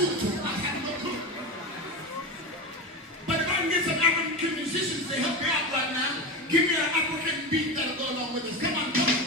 suit to. I have no clue. But if I can get some African musicians to help me out right now, give me an African beat that'll go along with this. Come on, come on.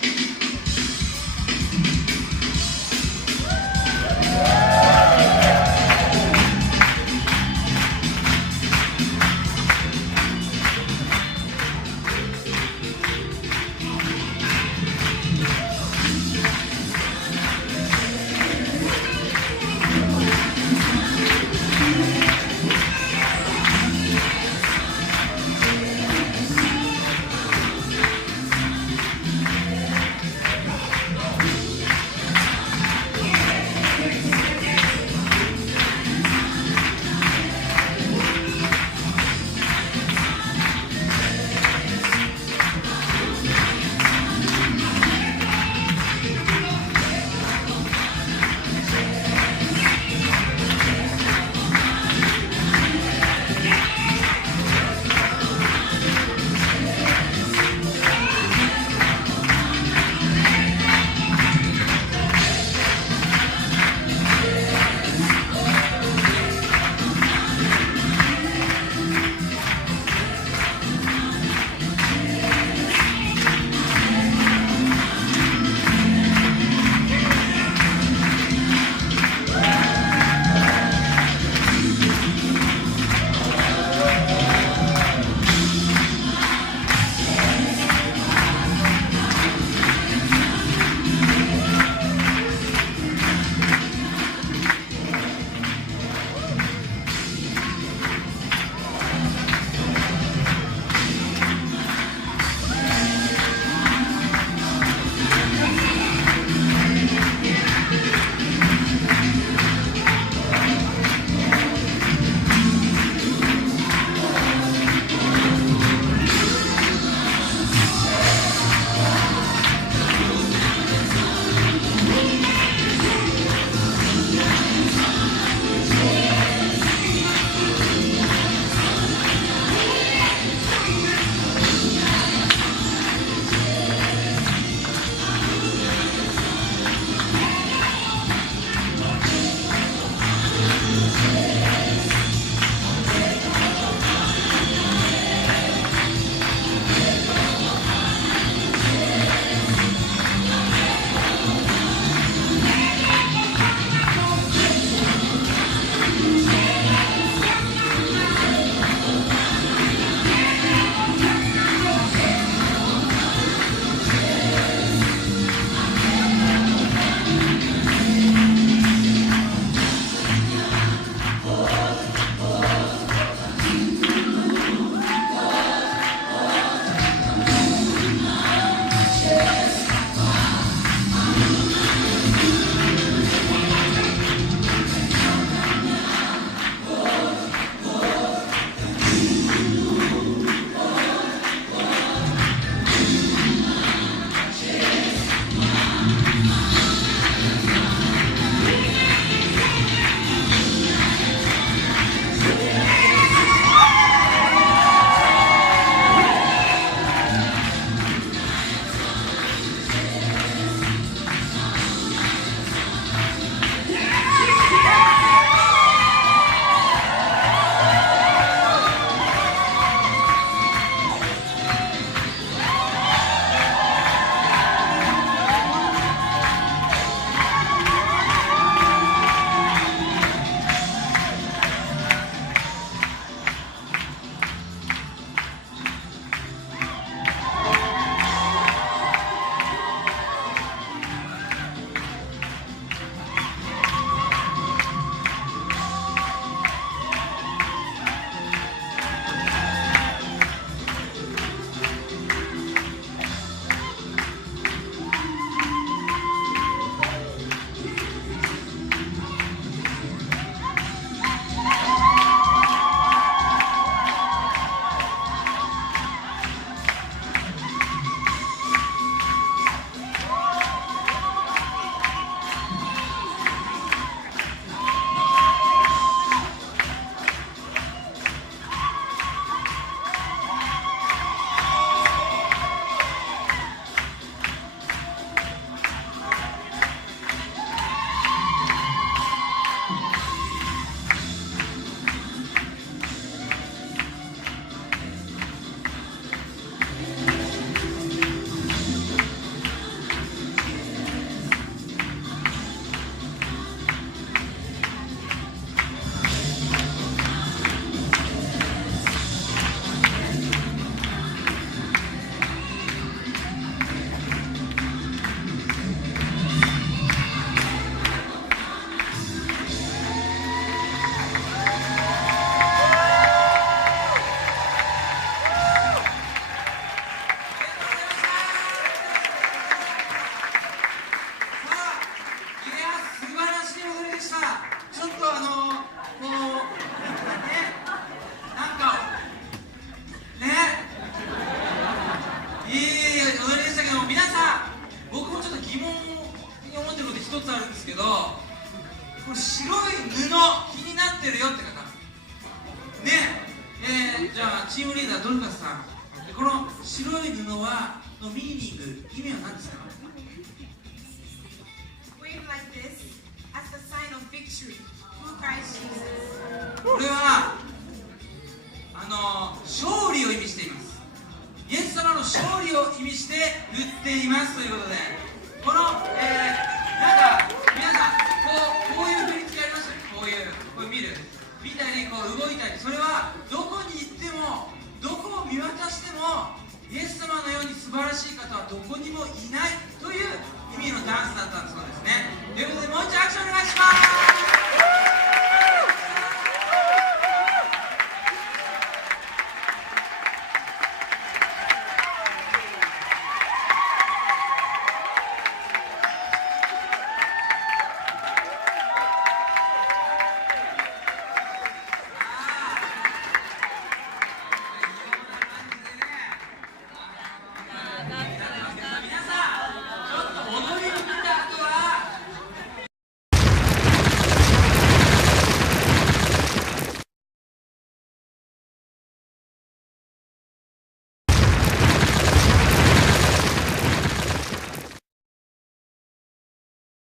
ちょっとこうね、なんかね、いい踊りでしたけども、皆さん僕もちょっと疑問に思ってること一つあるんですけど、これ白い布気になってるよって方ね、じゃあチームリーダードルカスさん、この白い布はのミーニング、意味は何ですか？Wave like this as a sign of victory through Christ Jesus. これは勝利を意味しています。イエス様の勝利を意味して振っていますということで、この、なんか皆さんこういう振り付けありましたね。こう見るみたいにこう動いたり、それはどこに行ってもどこを見渡してもイエス様のように素晴らしい方はどこにもいないという意味のダンスだったそうですね。ということでもう一度アクションお願いします。